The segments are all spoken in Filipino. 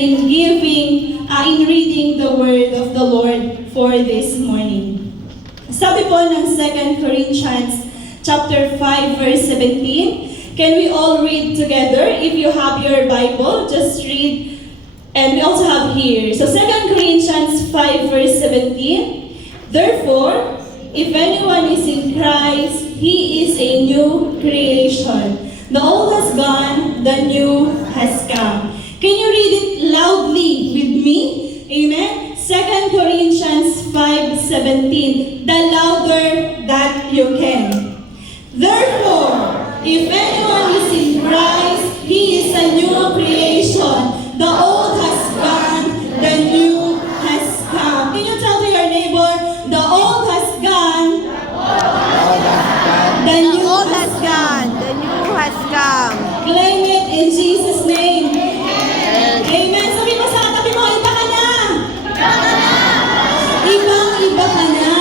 in in reading the word of the Lord for this morning. Sabi po ng 2 Corinthians chapter 5 verse 17. Can we all read together? If you have your Bible, just read. And we also have here. So 2 Corinthians 5 verse 17. Therefore, if anyone is in Christ, he is a new creation. The old has gone, the new has come. Can you read it loudly with me? Amen? 2 Corinthians 5:17. The louder that you can. Therefore, if anyone is in Christ, he is a new creation. The old has gone, the new has come. Can you tell to your neighbor, the old has gone, the new has come. The new has come. Claim it in Jesus' name. Amen. Sabi mo sa katabi mo, iba ka na. Ibang-iba ka na.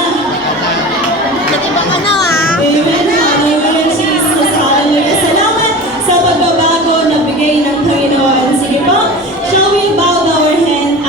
Iba ka na Amen. Hallelujah, Jesus. Hallelujah. Salamat sa pagbabago na bigay ng Panginoon. Sige po, shall we bow our head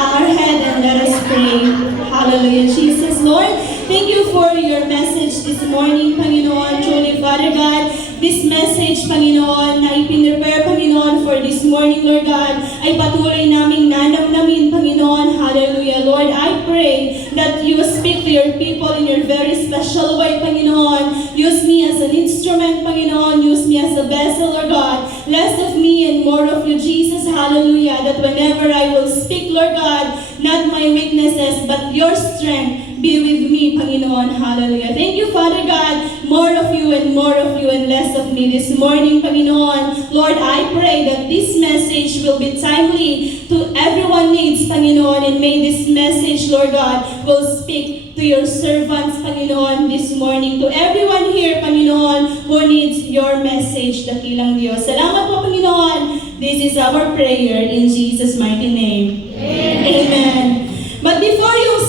and let us pray. Hallelujah, Jesus. Lord, thank you for your message this morning, Panginoon. Truly, Father God, this message, Panginoon, na ipinrepare, Panginoon, for this morning, Lord God, ay patuloy naming nanamnamin, Panginoon. Hallelujah. Lord, I pray that you speak to your people in your very special way, Panginoon. Use me as an instrument, Panginoon. Use me as a vessel, Lord God. Less of me and more of you, Jesus. Hallelujah. That whenever I will speak, Lord God, not my weaknesses, but your strength be with me, Panginoon. Hallelujah. Thank you, Father God. More of you and less of me this morning, Panginoon. Lord, I pray that this message will be timely to everyone needs, Panginoon. And may this message, Lord God, will speak to your servants, Panginoon, this morning. To everyone here, Panginoon, who needs your message, dakilang Diyos. Salamat po, Panginoon. This is our prayer in Jesus' mighty name. Amen. But before you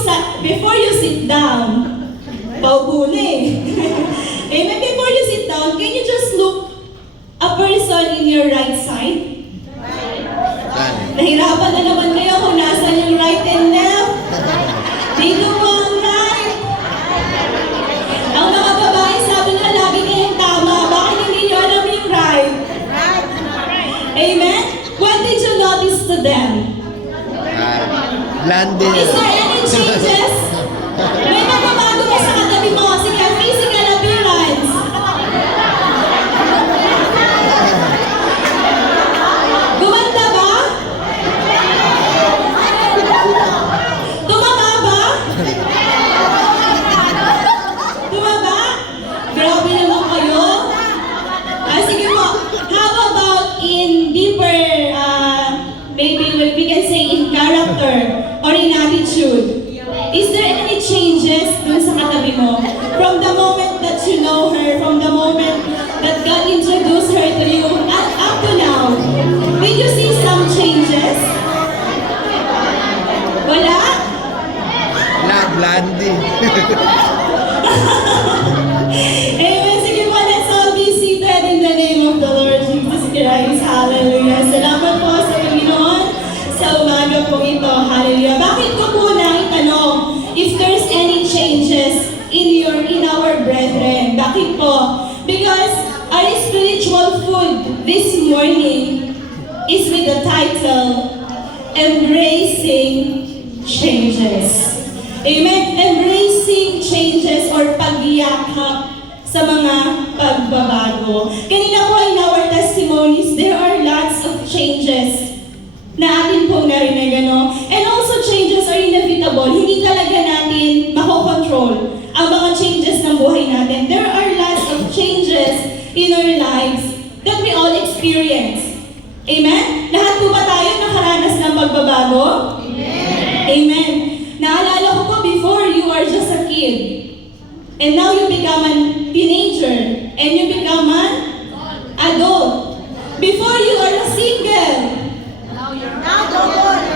sit down, paubuli. Amen. Before you sit down, can you just look a person in your right side? Nahirapan na naman kayo kung nasan yung right and left. Dito po ang right. Ang mga babae sabi nila lagi kayong tama. Bakit hindi nyo alam yung right? Amen? What did you notice to them? Landing. Is there any changes? May nagbabago ba sa katabi mo? Sige, physical appearance. Gumanda ba? Tumaba ba? Tumaba? Grabe naman kayo. Sige po. How about in deeper, maybe we can say in character or in attitude? Is there any changes dun sa katabi mo? From the moment that you know her, from the moment that God introduced her to you, up to now, did you see some changes? Wala? Landing. Amen. Sige po, let's all be seated in the name of the Lord Jesus Christ. Hallelujah. Salamat po sa Panginoon sa umaga po ito. Hallelujah. Bakit ko po na itanong if there's any changes in our brethren? Bakit po? Because our spiritual food this morning is with the title, Embracing Changes. Amen? Embracing changes or pagyakap sa mga pagbabago. Kanina po in our testimonies, there are lots of changes na atin pong narinig, ano? And also changes are inevitable. Hindi talaga natin makokontrol ang mga changes ng buhay natin. There are lots of changes in our lives that we all experience. Amen? Lahat po ba tayo nakaranas ng pagbabago? Amen. Amen. Naalala ko po before you are just a kid. And now you become a teenager. And you become an adult. Before you are a single.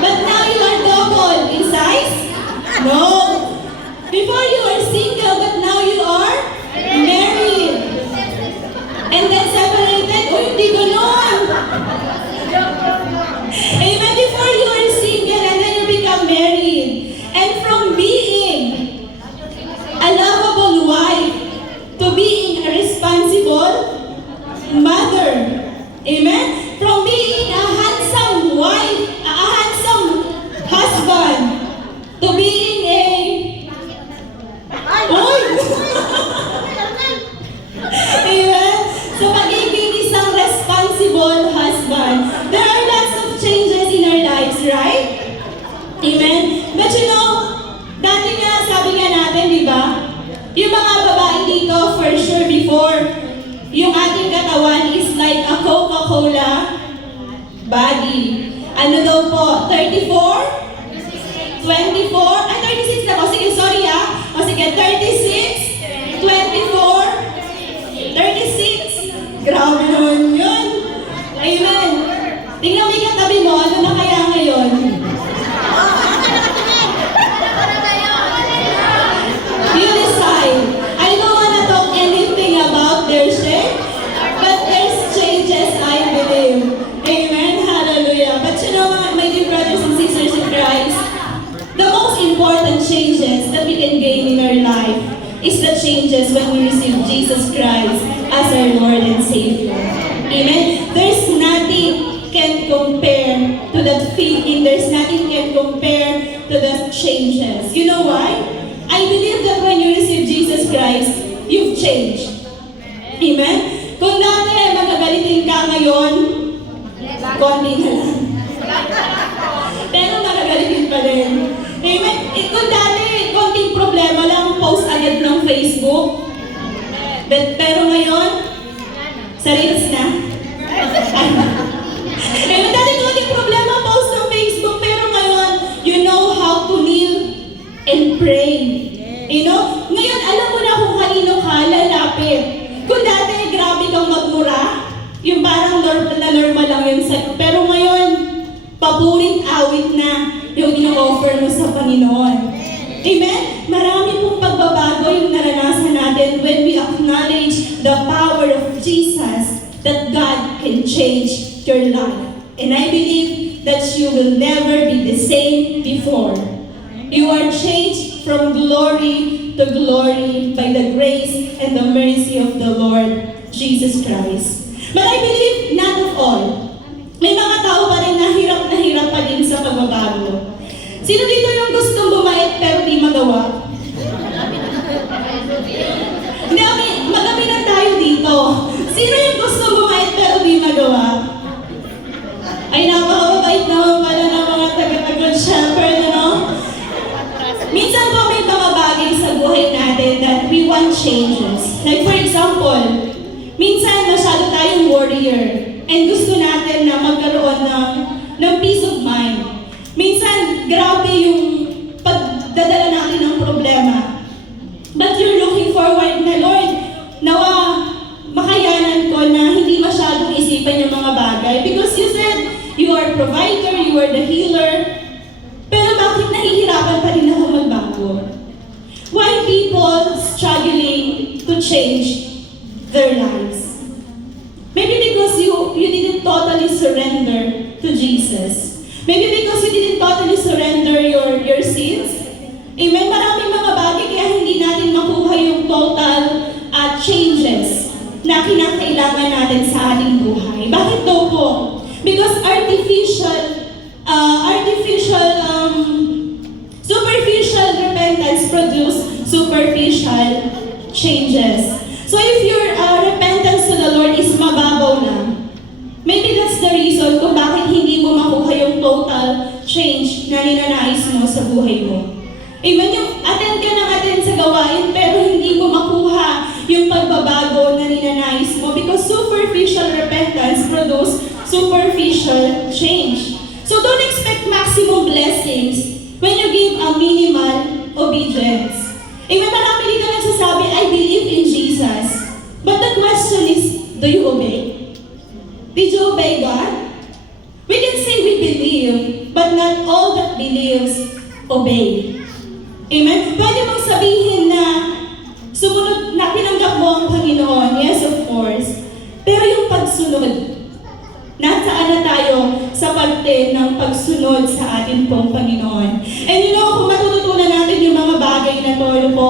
But now you are double in size? No. Before you are single, but now you are married. And then separated. O hindi ganon. Amen. Before you are body. Ano daw po? 34? 24? Ay, 36 na po. Sige, sorry ah. O sige, 36, 24, 36. Grabe naman yun. Amen. Tingnan mo yung katabi mo, ano na kaya ngayon? You decide. I don't wanna talk anything about their shape, but there's changes, I believe. Amen. Hallelujah. But you know what, my dear brothers and sisters in Christ, the most important changes that we can gain in our life is the changes when we receive Jesus Christ as our Lord and Savior. Amen. There's nothing can compare to that feeling. There's nothing can compare to the changes. You know why? I believe that when you receive Jesus Christ, you've changed. Amen? Kung dati magagalitin ka ngayon, konti na lang. Pero magagalitin pa rin. Amen? Kung dati, konting problema lang, post agad ng Facebook. Pero ngayon, sa Reels na. Amen? Dati konting problema, post ng Facebook. Pero ngayon, you know how to kneel and pray. You know? Ngayon, alam mo na kung kanino ka lalapit. Kung dati, grabe kang magmura, yung parang normal lang yun sa'yo. Pero ngayon, paburit awit na yung ino-offer mo sa Panginoon. Amen? Marami pong pagbabago yung naranasan natin when we acknowledge the power of Jesus that God can change your life. And I believe that you will never be the same before. You are changed from glory to glory by the grace and the mercy of the Lord Jesus Christ. But I believe not of all. May mga tao pa rin na hirap pa din sa pagbabago. Sino dito yung gustong bumait pero di magawa? Hindi, okay, magabi na tayo dito. Sino yung gustong bumait pero di magawa? Ay, napakababait naman pala ng mga taga-Good Shepherd, ano? Minsan po may mga bagay sa buhay natin that we want changes. Like for example, minsan masyado tayong warrior and gusto natin na magkaroon ng peace of mind. Minsan, grabe yung pagdadala natin ng problema. But you're looking forward na, Lord, nawa makayanan ko na hindi masyadong isipan yung mga bagay. Because you said, you are provider, you are the healer. Pero bakit nahihirapan pa rin ako magbago? Why people struggling to change their lives? Maybe because you didn't totally surrender to Jesus. Maybe because you didn't totally surrender your sins. Amen? Maraming mga bagay kaya hindi natin makuha yung total changes na kinakailangan natin sa ating buhay. Bakit daw po? Because superficial repentance produce superficial changes. So if your repentance to the Lord is mababaw lang, maybe that's the reason kung bakit hindi mo makuha yung total change na ninanais mo sa buhay mo. Amen? Yung attend ka ng attend sa gawain pero hindi mo makuha yung pagbabago na ninanais mo because superficial repentance produce superficial change. So don't expect maximum blessings when you give a minimal obedience. Amen? Marami dito nagsasabi, I believe in Jesus. But the question is, do you obey? Did you obey God? We can say we believe, but not all that believes obey. Amen? Pwede mong sabihin na sumunod na pinanggap mo ang Panginoon. Yes, of course. Pero yung pagsunod, nasaan na tayo sa parte ng pagsunod sa ating pong Panginoon. And you know, kung matututunan natin yung mga bagay na to, po,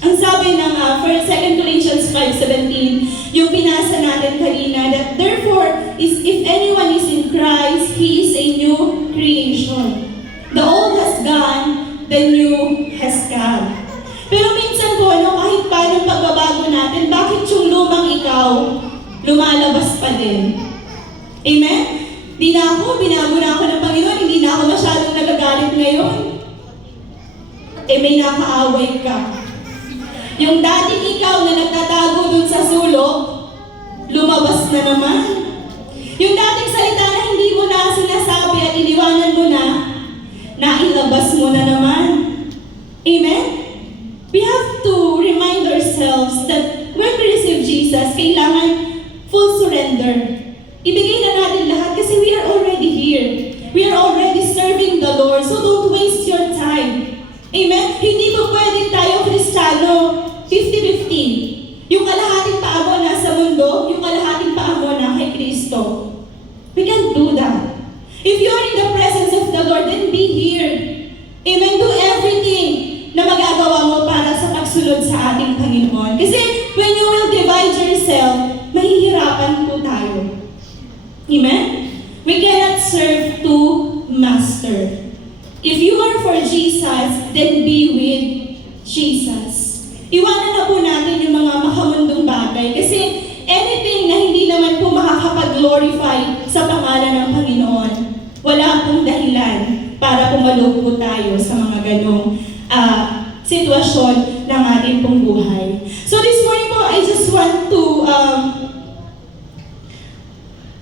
ang sabi ng 2 Corinthians 5:17, yung pinasa natin kanina, that therefore, if anyone is in Christ, he is a new creation. The old has gone, the new has come. Pero minsan po, kahit paano pagbabago natin, bakit yung lumang ikaw, lumalabas pa din? Amen? Binago na ako ng Panginoon, hindi na ako masyadong nagagalit ngayon. May nakaaway ka. Yung dating ikaw na nagtatago dun sa sulok, lumabas na naman. Yung dating salita na hindi mo labas mo na naman. Amen? We have to remind ourselves that when we receive Jesus, kailangan full surrender. Ibigay na natin lahat kasi we are already here. We are already serving the Lord, so don't waste your time. Amen? Hindi po pwedeng tayo Kristiyano 50-50. Yung kalahating paa mo nasa mundo, yung kalahating paa mo na kay Kristo. We can't do that. If you are in the presence of the Lord, then be here. Amen? Do everything na magagawa mo para sa pagsunod sa ating Panginoon. Kasi when you will divide yourself, mahihirapan po tayo. Amen? We cannot serve two masters. If you are for Jesus, then be with Jesus. Iwanan na po natin yung mga makamundong bagay kasi anything na hindi naman po makakapag-glorify sa pangalan ng Panginoon, wala pong dahilan para pumalo po tayo sa mga ganong sitwasyon ng ating pong buhay. So this morning po, I just want to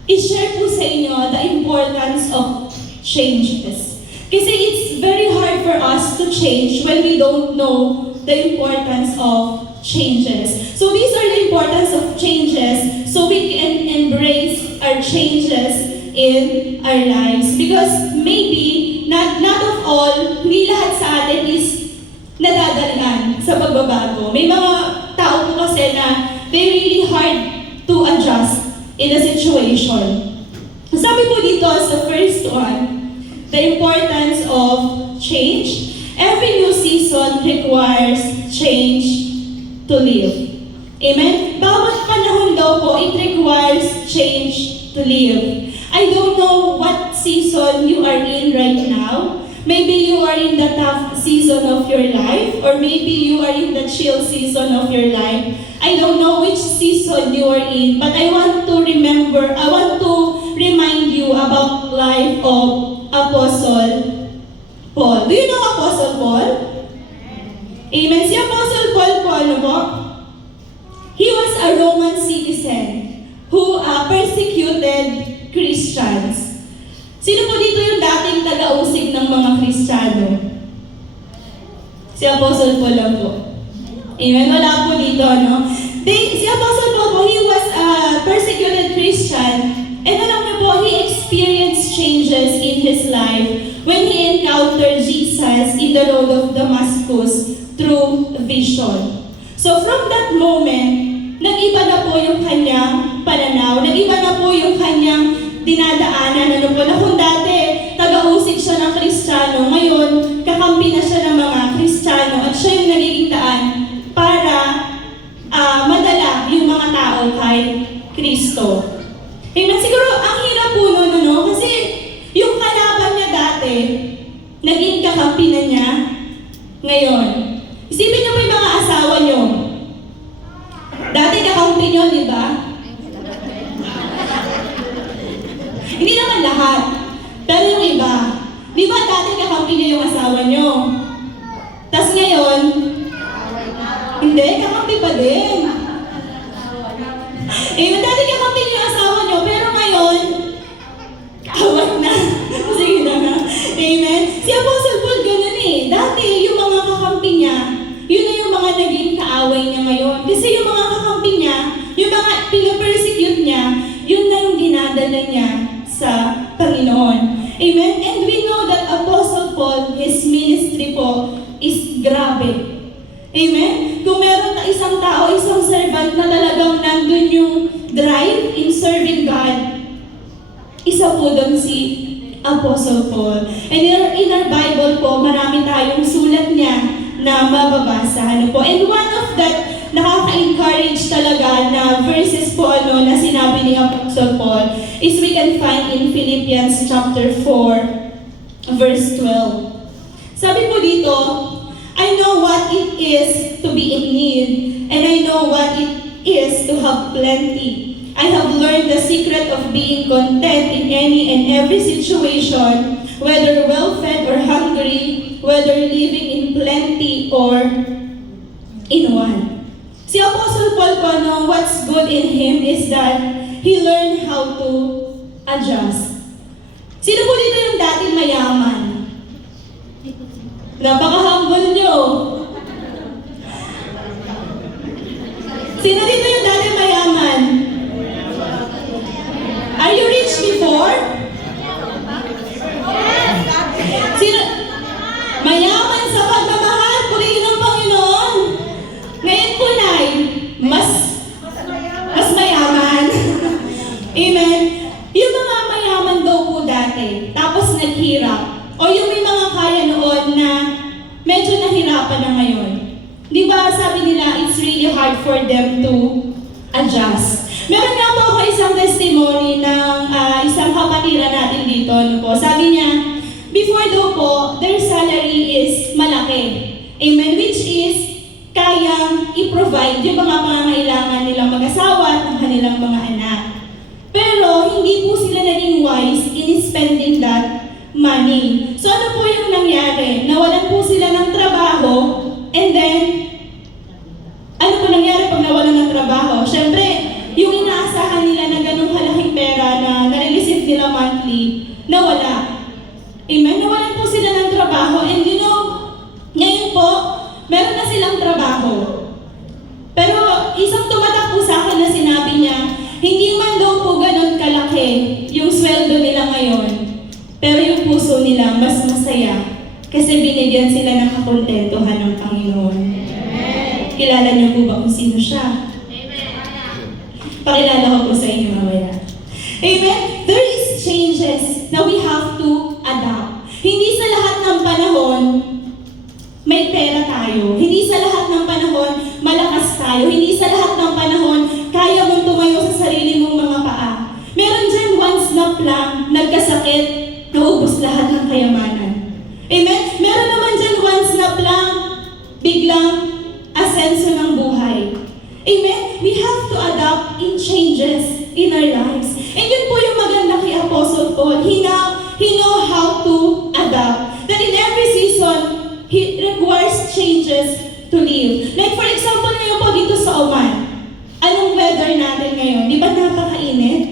i-share po sa inyo the importance of changes. Kasi it's very hard for us to change when we don't know the importance of changes. So these are the importance of changes so we can embrace our changes in our lives. Because maybe, not of all, hindi lahat sa atin is nadadalian sa pagbabago. May mga tao po kasi na they're really hard to adjust in a situation. Sabi po dito sa first one, the importance of change. Every new season requires change to live. Amen? Bawat panahon daw po, it requires change to live. I don't know what season you are in right now. Maybe you are in the tough season of your life, or maybe you are in the chill season of your life. I don't know which season you are in, but I want to remind you about life of Apostle Paul. Do you know Apostle Paul? Amen. Si Apostle Paul po, ano po? He was a Roman citizen who persecuted Christians. Sino po dito yung dating taga-usig ng mga Kristiyano? Si Apostle Paul lang po. Amen. Wala po dito, no? Si Apostle Paul po, he was a persecuted Christian. And alam niyo po, he experienced changes in his life when he encountered Jesus in the road of Damascus through vision. So from that moment, nag-iba na po yung kanyang pananaw, nag-iba na po yung kanyang dinadaanan. Ano po, na kung dati, taga-usig siya ng Kristiyano, ngayon, kakampi na siya ng mga Kristiyano at siya yung nagiging daan para madala yung mga tao kay Kristo. Amen. Siguro, ang hirap po nun, no? Kasi yung kalaban niya dati, naging kakampi na niya ngayon. Isipin niyo po yung mga asawa niyo. Dati kakampi niyo, di ba? Hindi naman lahat. Pero yung iba, di ba dati kakampi niyo yung asawa niyo? Tapos ngayon, hindi, kakampi pa din. Dati kakampi niyo yung asawa niyo, pero ngayon, awat na. Sige na nga. Amen? Si Apostle Paul ganun eh. Dati yung mga kakampi niya, yun na yung mga naging kaaway niya ngayon. Kasi yung mga kakampi niya, yung mga pinapersecute niya, yun na yung dinadala niya sa Panginoon. Amen? And we know that Apostle Paul, his ministry po, is grabe. Amen? Kung meron na isang tao, isang servant na talagang nandun yung drive in serving God, isa po doon si Apostle Paul. And in our Bible po, marami tayong sulat niya na mababasa. Ano po? And one of that nakaka-encourage talaga na verses po na sinabi ni Apostle Paul is we can find in Philippians chapter 4, verse 12. Sabi po dito, I know what it is to be in need, and I know what it is to have plenty. I have learned the secret of being content in any and every situation, whether well-fed or hungry, whether living in plenty or in want. Si Apostle Paul po, what's good in him is that he learned how to adjust. Sino po dito yung dating mayaman? Napaka-humble nyo. Sino dito yung dati mayaman? Are you rich before? Sino? Mayaman sa pagmamahal, purihin ng Panginoon. Ngayon po, Nay, mas mayaman. Amen. Yung mga mayaman daw po dati, tapos naghirap. O yung may mga kaya noon na medyo nahirapan na ngayon. Di ba sabi nila, it's really hard for them to adjust. Meron nga po ako isang testimony ng isang kapatira natin dito. Ano po? Sabi niya, before daw po, their salary is malaki. Amen? Which is, kayang i-provide yung mga pangangailangan nilang mag-asawa at ng kanilang mga anak. Pero, hindi po sila naging wise in spending that money. So, ano po yung nangyari? Nawalan po sila ng trabaho, and then, ano po nangyari pag nawalan ng trabaho? Siyempre, yung inaasahan nila na ganung kalaking pera na nare-receive nila monthly, nawala. Amen? Nawalan po sila ng trabaho, and you know, ngayon po, meron na silang trabaho. Pero isang tumatak po sa akin na sinabi niya, hindi man daw po ganun kalaki yung sweldo nila ngayon, pero yung puso nila mas masaya kasi binigyan sila ng kakontentuhan ng Panginoon. Kilala niyo po ba kung sino siya? Pakilala ko po sa inyo mamaya. Amen? There is changes na we have to adapt. Hindi sa lahat ng panahon, may pera tayo. Hindi sa lahat ng panahon, malakas tayo. Hindi sa lahat ng panahon, kaya mong tumayo sa sarili mong mga paa. Meron dyan once na plan, nagkasakit, naubos lahat ng kayamanan. Amen? Meron naman dyan once na plan, biglang asenso ng buhay. Amen? We have to adapt in changes in our lives. And yun po yung maganda kay Apostle Paul. He know how to adapt. That in every season, he requires changes to live. Like for example, ngayon po dito sa Oman, anong weather natin ngayon? Di ba napakainit?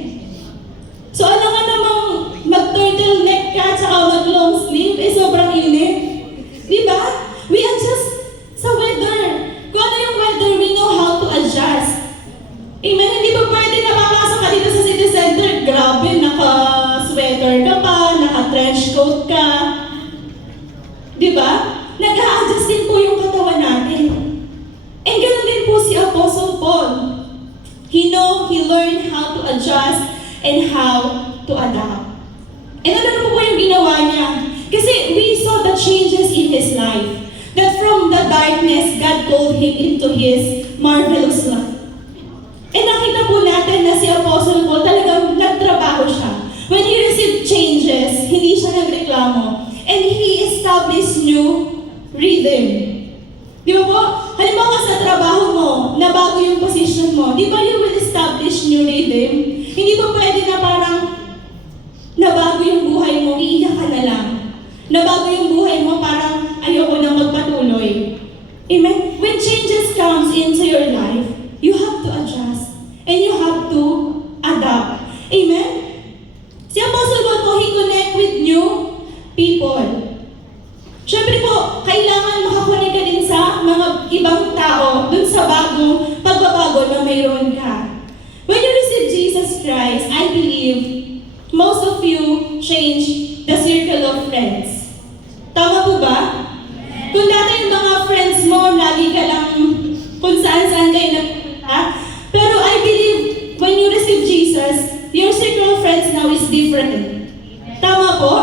So ano nga namang mag-turtleneck ka tsaka mag-long sleeve, sobrang init. Di ba? We adjust sa weather. Kung ano yung weather, we know how to adjust. Amen? Hindi ba pwede na papasok ka dito sa city center? Grabe, naka-sweater ka pa, naka-trench coat ka. Di ba? Nag-a-adjust din po yung katawan natin. And ganoon din po si Apostle Paul. He learned how to adjust and how to adapt. And ano po yung ginawa niya? Kasi we saw the changes in his life. That from the darkness, God called him into His marvelous light. And nakita po natin na si Apostle Paul talagang nagtrabaho siya. When he received changes, hindi siya nagreklamo. And he established new rhythm. Di ba po? Halimbawa sa trabaho mo, nabago yung position mo, di ba you will establish new rhythm? Hindi ba pwede na parang nabago yung buhay mo, iiyak ka na lang. Nabago yung buhay mo, parang ayoko nang magpatuloy. Amen? When changes comes into your life, you have to adjust and you have to adapt. Amen? Si Apostle Paul po, he connect with new people. Siyempre po, kailangan makakunik ka din sa mga ibang tao dun sa bagong pagbabago na mayroon ka. When you receive Jesus Christ, I believe most of you change the circle of friends. Tama po ba? Kung dati yung mga friends mo, lagi ka lang kung saan-saan kayo nagpunta. Pero I believe when you receive Jesus, your circle of friends now is different. Tama po?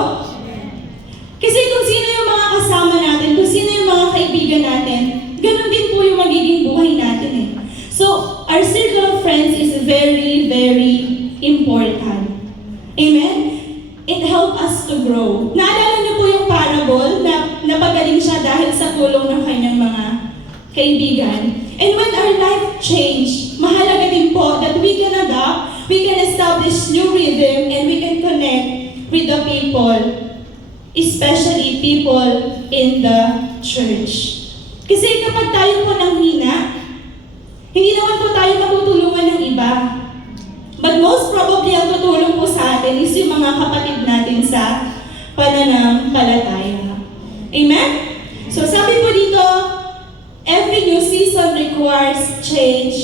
Kasi kung sino yung mga kasama natin, kung sino yung mga kaibigan natin, ganun din po yung magiging buhay natin eh. So, our circle of friends is very, very important. Amen? It helps us to grow. Naalala niyo po yung parable na napagaling siya dahil sa tulong ng kanyang mga kaibigan. And when our life change, mahalaga din po that we can adapt, we can establish new rhythm, and we can connect with the people, especially people in the church. Kasi kapag tayo po nanghina, hindi naman po tayo matutulungan ng iba. But most probably, ang tutulong po sa atin is yung mga kapatid natin sa pananampalataya. Amen? So sabi po dito, every new season requires change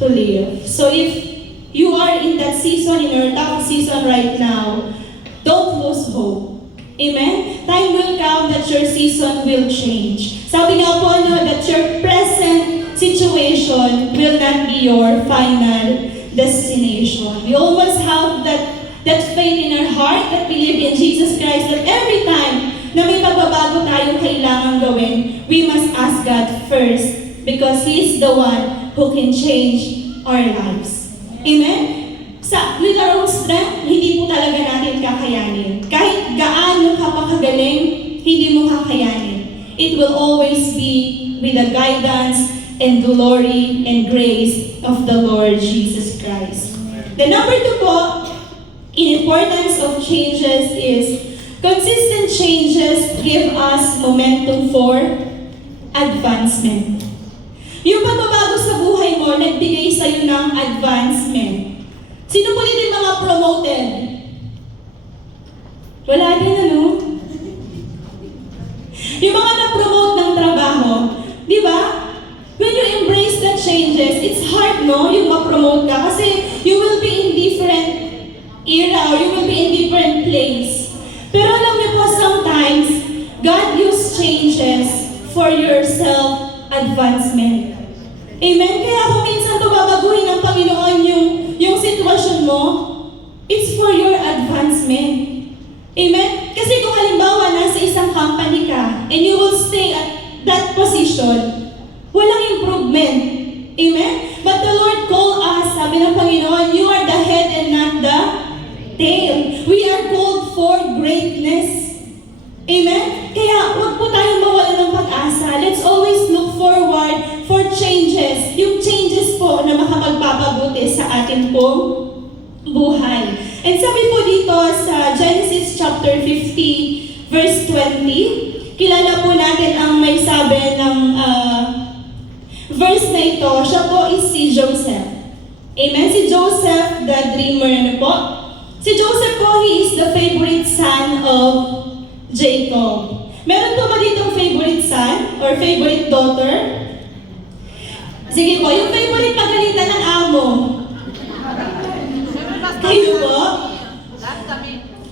to live. So if you are in that season, in your tough season right now, don't lose hope. Amen? Time will come that your season will change. Sabi nga po that your present situation will not be your final destination. We always have that faith in our heart that believe in Jesus Christ that every time na may pagbabago tayong kailangan gawin, we must ask God first because He is the one who can change our lives. Amen? With our own strength, hindi po talaga natin kakayanin. Kahit gaano ka pa kagaling, hindi mo kakayanin. It will always be with the guidance and glory and grace of the Lord Jesus Christ. The number 2 po, in importance of changes is consistent changes give us momentum for advancement. Yung pagbabago sa buhay mo, nagbigay sa'yo ng advancement. Sino po dito yung mga promoted? Wala din, ano? Yung mga na-promote ng trabaho, di ba? When you embrace the changes, it's hard, no? Yung ma-promote ka kasi you will be in different era or you will be in different place. Pero alam niyo po, sometimes, God uses changes for your self-advancement. Amen? Kaya kung minsan ito babaguhin ng Panginoon yung sitwasyon mo, it's for your advancement. Amen? Kasi kung halimbawa nasa isang company ka and you will stay at that position, walang improvement. Amen? But the Lord called us, sabi ng Panginoon, you are the head and not the tail. We are called for greatness. Amen? Kaya huwag po tayong mawala ng pag-asa. Let's always look forward for changes. Yung changes po na makapagpapabuti sa ating pong buhay. And sabi po dito sa Genesis chapter 50, verse 20, kilala po natin ang may sabi ng verse na ito. Siya po is si Joseph. Amen? Si Joseph, the dreamer, ano po? Si Joseph po, he is the favorite son of Jacob. Meron po ba ditong favorite son or favorite daughter? Sige po, yung favorite pagalitan ng amo. Kayo po?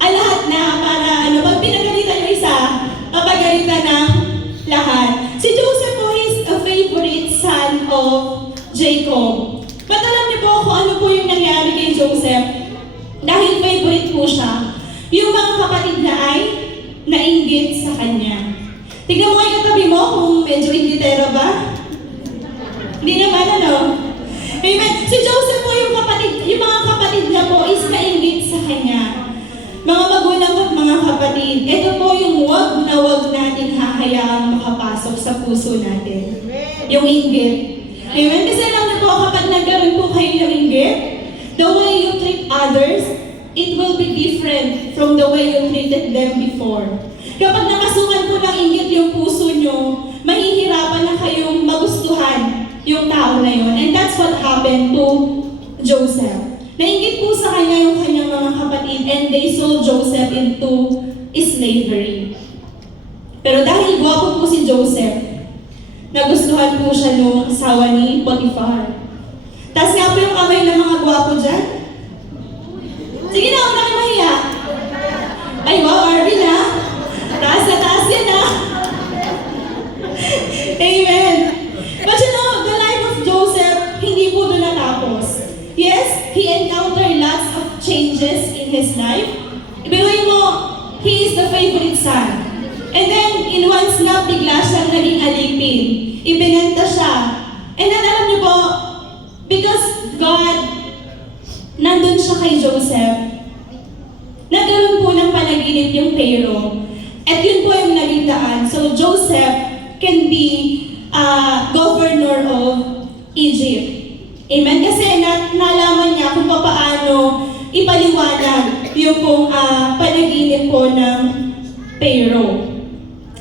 Lahat na, para pag pinagalitan yung isa, papagalitan ng lahat. Si Joseph po is a favorite son of Jacob. But alam niyo po kung ano po yung nangyari kay Joseph? Dahil favorite po siya, yung mga kapatid na ay nainggit sa kanya. Tignan mo kayo katabi mo kung medyo inggitero ba? Hindi naman, ano? Amen. Si Joseph po yung mga kapatid niya po is nainggit sa kanya. Mga magulang at mga kapatid, ito po yung wag na wag natin hahayaang makapasok sa puso natin. Yung inggit. Amen. Kasi alam niyo po, kapag nagkaroon po kayo ng inggit, the way you treat others, it will be different from the way you treated them before. Kapag nakasukan po ng inggit yung puso nyo, mahihirapan na kayong magustuhan yung tao na yun. And that's what happened to Joseph. Nainggit po sa kanya yung kanyang mga kapatid and they sold Joseph into slavery. Pero dahil gwapo po si Joseph, nagustuhan po siya nung asawa ni Potiphar. Taas nga po yung kamay ng mga gwapo dyan. Sige na, huwag na kayo mahiya. Ay, wow, Arvin ha? Taas na taas yan ha? Amen. But you know, the life of Joseph, hindi po doon natapos. Yes, he encountered lots of changes in his life. Ibiruin mo, he is the favorite son. And then, in one snap, bigla siyang naging alipin. Ibinenta siya. And then, alam niyo po, because God, nandun siya kay Joseph, nagkaroon po ng panaginip yung Pharaoh. At yun po yung naging daan. So, Joseph can be governor of Egypt. Amen? Kasi nalaman niya kung paano ipaliwanag yung pong panaginip po ng Pharaoh.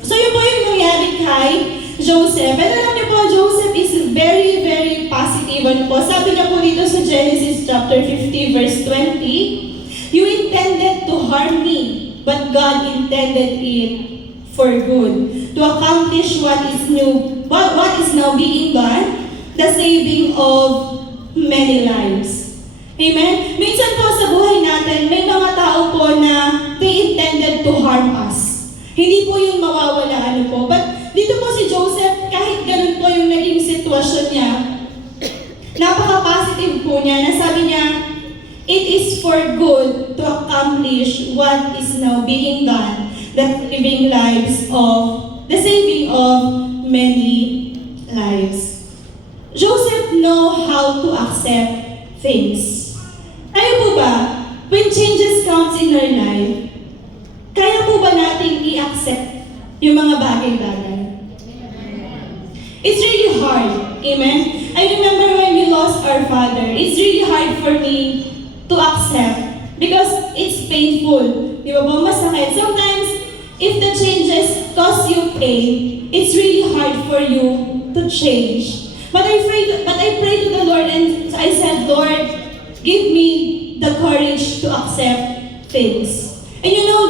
So yun po yung nangyari kay Joseph. At alam niyo po, Joseph is very, very positive. Ano po? Sabi niya po dito sa Genesis chapter 50 verse 20, you intended to harm me, but God intended it for good, to accomplish what is now being done, the saving of many lives. Amen? Minsan po sa buhay natin, may mga tao po na they intended to harm us. Hindi po yung mawawala ano po. But dito po si Joseph, kahit ganun po yung naging sitwasyon niya, napaka-positive po niya na sabi niya, it is for good to accomplish what is now being done, the saving of many lives. Joseph know how to accept things. Tayo po ba, when changes comes in our life, kaya po ba nating i-accept yung mga bagay-bagay? It's really hard. Amen? I remember when we lost our father, it's really hard for me to accept because it's painful. Di ba po? Masakit. Sometimes, if the changes cause you pain, it's really hard for you to change. But I pray to the Lord and I said, Lord, give me the courage to accept things. And you know,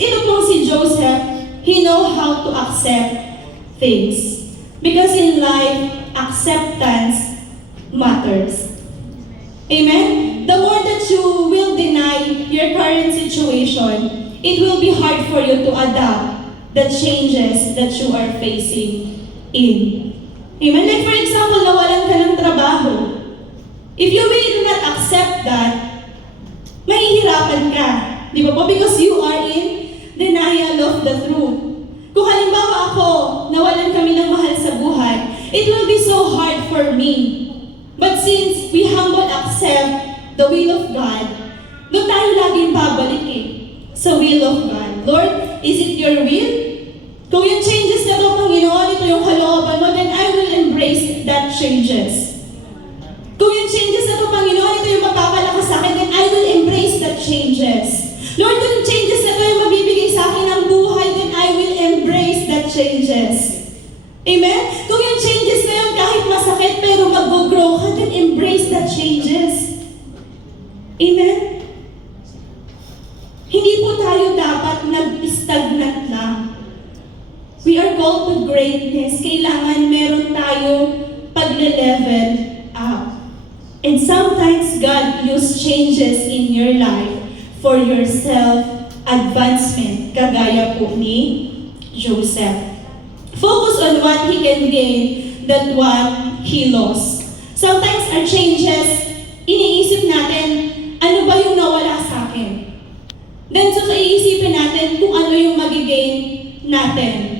ito pong si Joseph, he know how to accept things. Because in life, acceptance matters. Amen? The more that you will deny your current situation, it will be hard for you to adapt the changes that you are facing in. Amen? Like for example, nawalan ka ng trabaho. If you will not accept that, mahihirapan ka. Di ba po? Because you are in denial of the truth. Kung halimbawa ako, nawalan kami ng mahal sa buhay, it will be so hard for me. But since we humble accept the will of God, doon tayo laging babalik sa will of God. Lord, is it your will? Kung yung changes na ito, Panginoon, ito yung kalooban mo, then I will embrace that changes. Kung yung changes na ito, Panginoon, ito yung mapapalakas sa akin, then I will embrace that changes. Lord, kung yung changes na ito yung mabibigay sa akin ng buhay, then I will embrace that changes. Amen? Kung yung changes na yun, kahit masakit, pero mag-grow ka, then embrace that changes. Amen? Hindi po tayo dapat nag-stagnant lang. We are called to greatness. Kailangan meron tayong pagle-level up. And sometimes God use changes in your life for your self-advancement, kagaya po ni Joseph. Focus on what he can gain than what he lost. Sometimes our changes, iniisip natin, ano ba yung nawala sa akin? Then so iisipin natin kung ano yung magigain natin.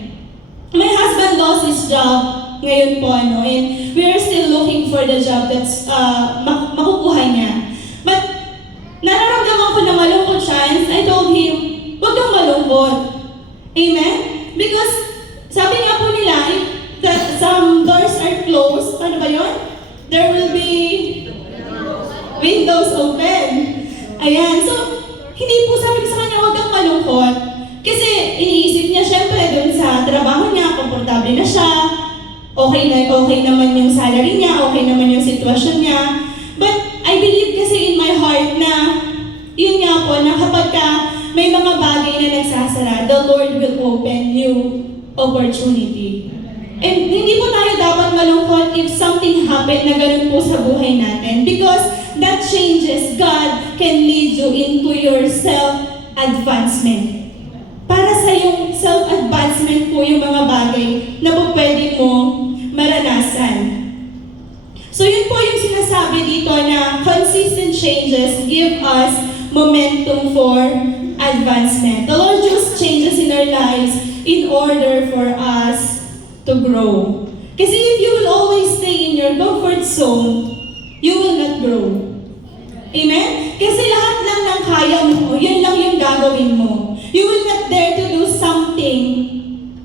My husband lost his job ngayon po, and we are still looking for the job that's makukuha niya. But nararamdaman ko na malungkot siya, and I told him, huwag kang malungkot. Amen? Because sabi nga po nila, if some doors are closed, ano ba yun? There will be windows open. Ayan, so hindi po sabi ko sa kanya, huwag kang malungkot. Kasi iniisip niya, syempre, doon sa trabaho niya, komportable na siya, okay naman yung salary niya, okay naman yung sitwasyon niya. But I believe kasi in my heart na, yun nga po, na kapag may mga bagay na nagsasara, the Lord will open new opportunity. And hindi po tayo dapat malungkot if something happened na ganun po sa buhay natin. Because that changes, God can lead you into your self-advancement. Para sa yung self-advancement po yung mga bagay na po pwede mo maranasan. So yun po yung sinasabi dito na consistent changes give us momentum for advancement. The Lord just changes in our lives in order for us to grow. Kasi if you will always stay in your comfort zone, you will not grow. Amen? Kasi lahat lang ng kaya mo, yun lang yung gagawin mo. You will not dare to do something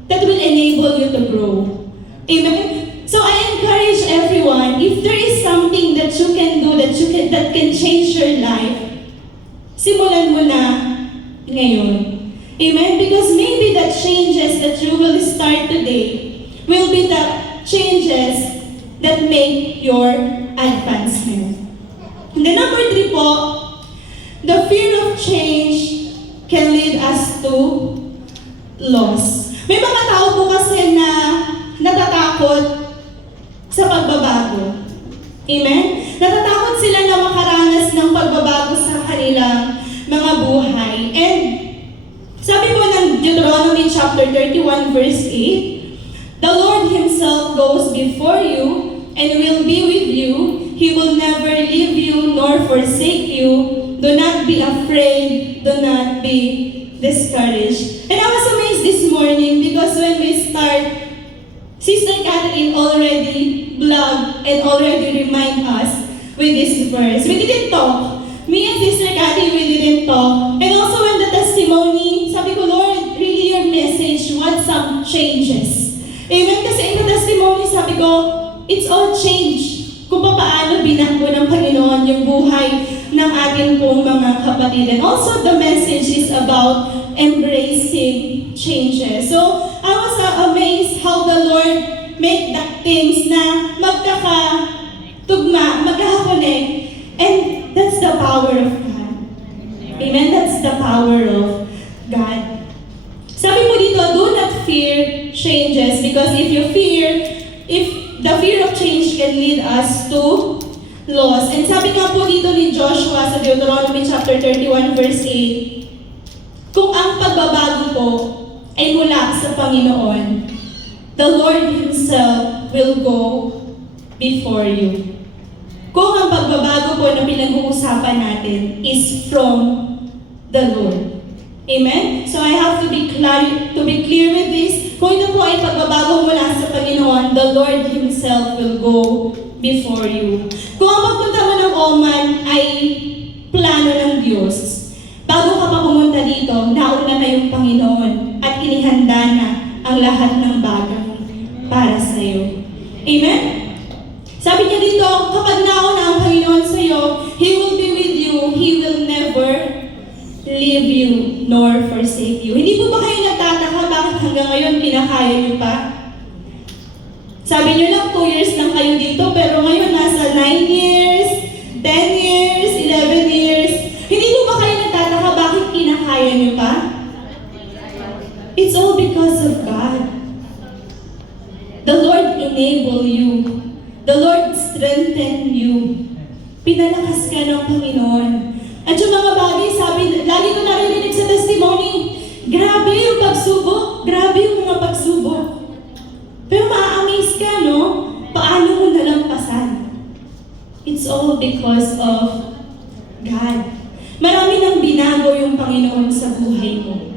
that will enable you to grow. Amen? So I encourage everyone, if there is something that you can do, that can change your life, simulan mo na ngayon. Amen? Because maybe the changes that you will start today will be the changes that make your advancement. And then number 3 po, the fear of change can lead us to loss. May mga tao po kasi na natatakot sa pagbabago. Amen? Natatakot sila na makaranas ng pagbabago sa kanilang mga buhay. And sabi po ng Deuteronomy chapter 31 verse 8, "The Lord Himself goes before you and will be with you. He will never leave you nor forsake you. Do not be afraid. Do not be discouraged." And I was amazed this morning because when we start, Sister Catherine already vlogged and already remind us with this verse. We didn't talk. Me and Sister Catherine, we didn't talk. And also when the testimony, sabi ko, Lord, really your message, what some changes. Amen? Kasi in the testimony, sabi ko, it's all change. Kung paano binanggo ng Panginoon yung buhay ng ating pong mga kapatid. And also the message is about embracing changes. So, I was amazed how the Lord make that things na magkakatugma, magkakakonek. And that's the power of God. Amen? That's the power of God. Sabi mo dito, do not fear changes because if the fear of change can lead us to loss. And sabi nga po dito ni Joshua sa Deuteronomy chapter 31 verse 8, kung ang pagbabago po ay mula sa Panginoon, the Lord Himself will go before you. Kung ang pagbabago po na pinag-uusapan natin is from the Lord. Amen? So I have to be clear with this. Kung ito po ay pagbabago mula sa Panginoon, the Lord Himself will go before you. Kung ang pagpunta mo ng Oman ay plano ng Diyos, bago ka pa pumunta dito, nauna na yung Panginoon at inihanda na ang lahat ng bagay para sa iyo. Amen? Sabi niya dito, kapag nauna ang Panginoon sa iyo, He will be with you. He will never leave you nor forsake you. Hindi po ba kayo nagtataka bakit hanggang ngayon kinakaya niyo pa? Sabi niyo lang 2 years lang kayo dito, pero ngayon nasa 9 years, 10 years, 11 years. Hindi po ba kayo nagtataka bakit kinakaya niyo pa? It's all because of God. The Lord enable you. The Lord strengthen you. Pinalakas ka ng Panginoon. At yung mga bagay, sabi, lagi ko narinig sa testimony, grabe yung pagsubok, grabe yung mga pagsubok. Pero ma-amaze ka, no? Paano mo nalampasan? It's all because of God. Marami nang binago yung Panginoon sa buhay mo.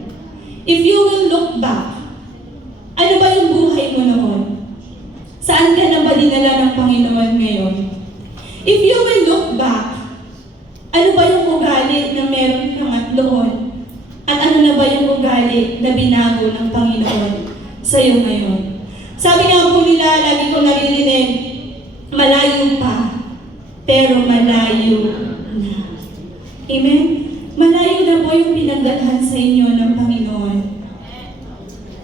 If you will look back, ano ba yung buhay mo noon? Saan ka na ba dinala ng Panginoon ngayon? If you will look back, ano ba yung ugali na meron ka nga noon? At ano na ba yung ugali na binago ng Panginoon sa iyo ngayon? Sabi nga po nila, lagi ko naririnig, malayo pa, pero malayo na. Amen? Malayo na po yung pinagdalhan sa inyo ng Panginoon.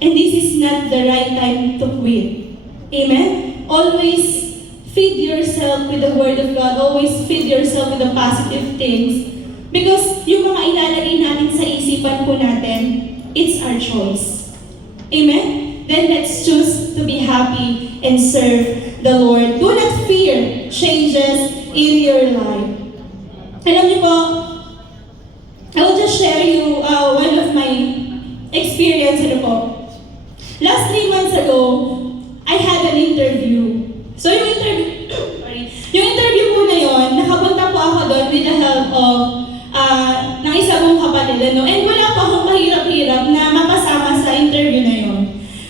And this is not the right time to quit. Amen? Always feed yourself with the Word of God. Always feed yourself with the positive things. Because yung mga ilalagay natin sa isipan po natin, it's our choice. Amen? Then let's choose to be happy and serve the Lord. Do not fear changes in your life. Alam niyo po, I will just share you one of my experience. Last 3 months ago, I had an interview. So yung interview po na yon, nakapunta po ako doon with the help of ng isa kong kapatid. And wala po akong mahirap-hirap na mapasama sa interview na yon.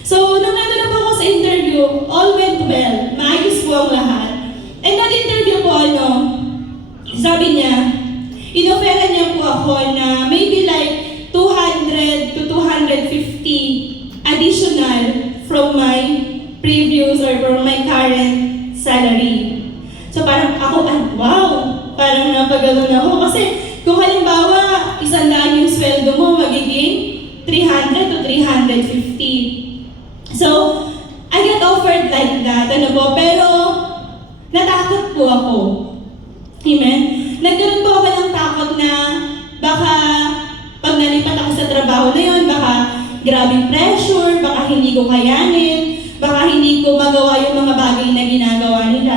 So nung nandun po ako sa interview, all went well. Maayos po ang lahat. And that-interview po, sabi niya, inofera niya po ako na maybe like 200 to 250 additional from my previous or from my current salary. So parang ako, wow! Parang napagano na ako. Kasi kung halimbawa, 100 yung sweldo mo, magiging 300 to 350. So, I get offered like that. Pero, natakot po ako. Amen? Nagkaroon po ako ng takot na baka pag nalipat ako sa trabaho na yun, baka grabing pressure, baka hindi ko kayanin, baka hindi ko magawa yung mga bagay na ginagawa nila.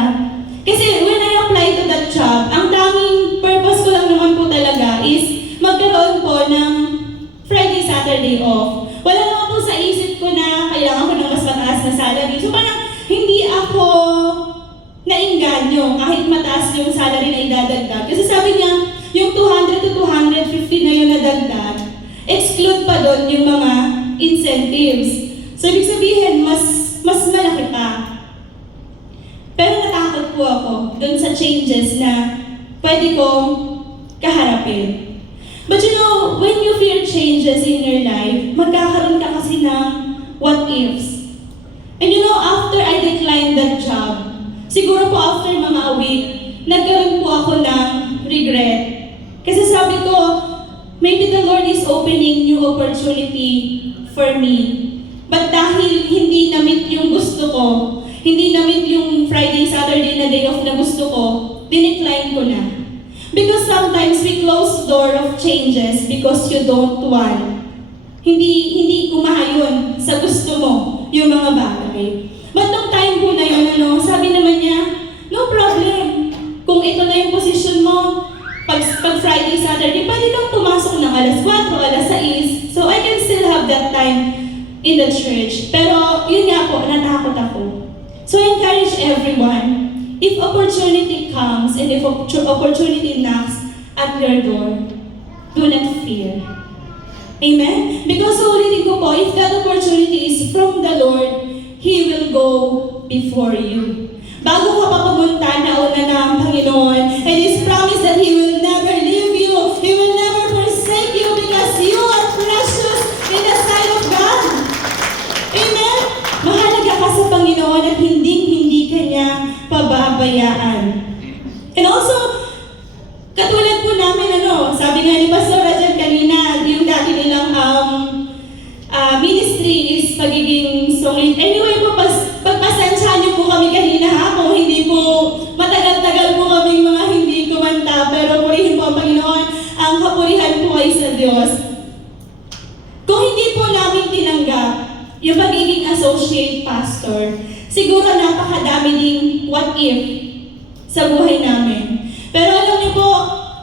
Kasi when I apply to that job, ang daming purpose ko lang naman po talaga is magkaroon po ng Friday, Saturday off. Wala naman po sa isip ko na kailangan ko ng mas mataas na salary. So parang hindi ako nainganyo kahit mataas yung salary na idadagdag. Kasi sabi niya, yung 200 to 250 na yun na dagdag, exclude pa doon yung mga incentives. So ibig sabihin, mas malaki pa. Pero natakot po ako doon sa changes na pwede kong kaharapin. But you know, when you fear changes in your life, magkakaroon ka kasi ng what ifs. And you know, after I declined that job, siguro po after mga week, nagkaroon po ako ng regret. Kasi sabi ko, maybe the Lord is opening new opportunity for me. But dahil hindi na-meet yung gusto ko, hindi na-meet yung Friday, Saturday na day off na gusto ko, dinecline ko na. Because sometimes we close door of changes because you don't want. Hindi umahayon sa gusto mo yung mga bagay. But nung time po na yun, sabi naman niya, no problem. Kung ito na yung position mo, pag Friday, Saturday, pwede kang pumasok ng alas 4, alas 6. So I can still have that time in the church. Pero yun nga po, natakot ako. So I encourage everyone, if opportunity comes and if opportunity knocks at your door, do not fear. Amen? Because ulitin ko po, if that opportunity is from the Lord, He will go before you. Bago ka pa pumunta, nauna na ang Panginoon, and His promise that He will never leave you, He will never forsake you because you are precious in the sight of God. Amen? Mahalaga ka sa Panginoon at hindi ka niya pababayaan. And also, katulad po namin, sabi nga ni Pastor Rajan kanina, yung dati nilang ministry is pagiging songit. Anyway po, pagpasensya niyo po kami kanina kung hindi po matagal-tagal po kaming mga hindi kumanta, pero purihin po ang Panginoon, ang kapurihan po ay sa Diyos. Kung hindi po namin tinanggap yung pagiging associate pastor, siguro napakadami ding what if sa buhay namin. Pero alam niyo po,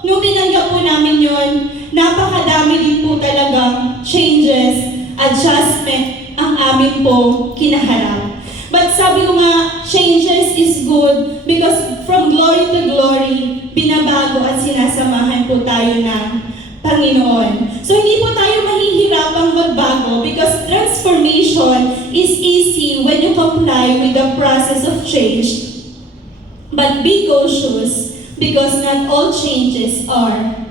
nung tinanggap po namin yun, napakadami din po talagang changes, adjustment ang amin po kinaharap. But sabi ko nga, changes is good because from glory to glory, binabago at sinasamahan po tayo ng Panginoon. So hindi po tayo mahihirapang magbago because transformation is easy when you comply with the process of change. But be cautious because not all changes are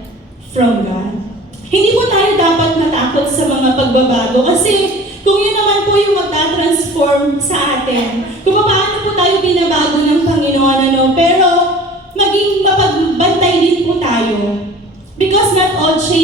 from God. Hindi po tayo dapat matakot sa mga pagbabago kasi kung yun naman po yung magta-transform sa atin, kung paano po tayo binabago ng Panginoon, pero maging mapagbantay din po tayo. Because not all changes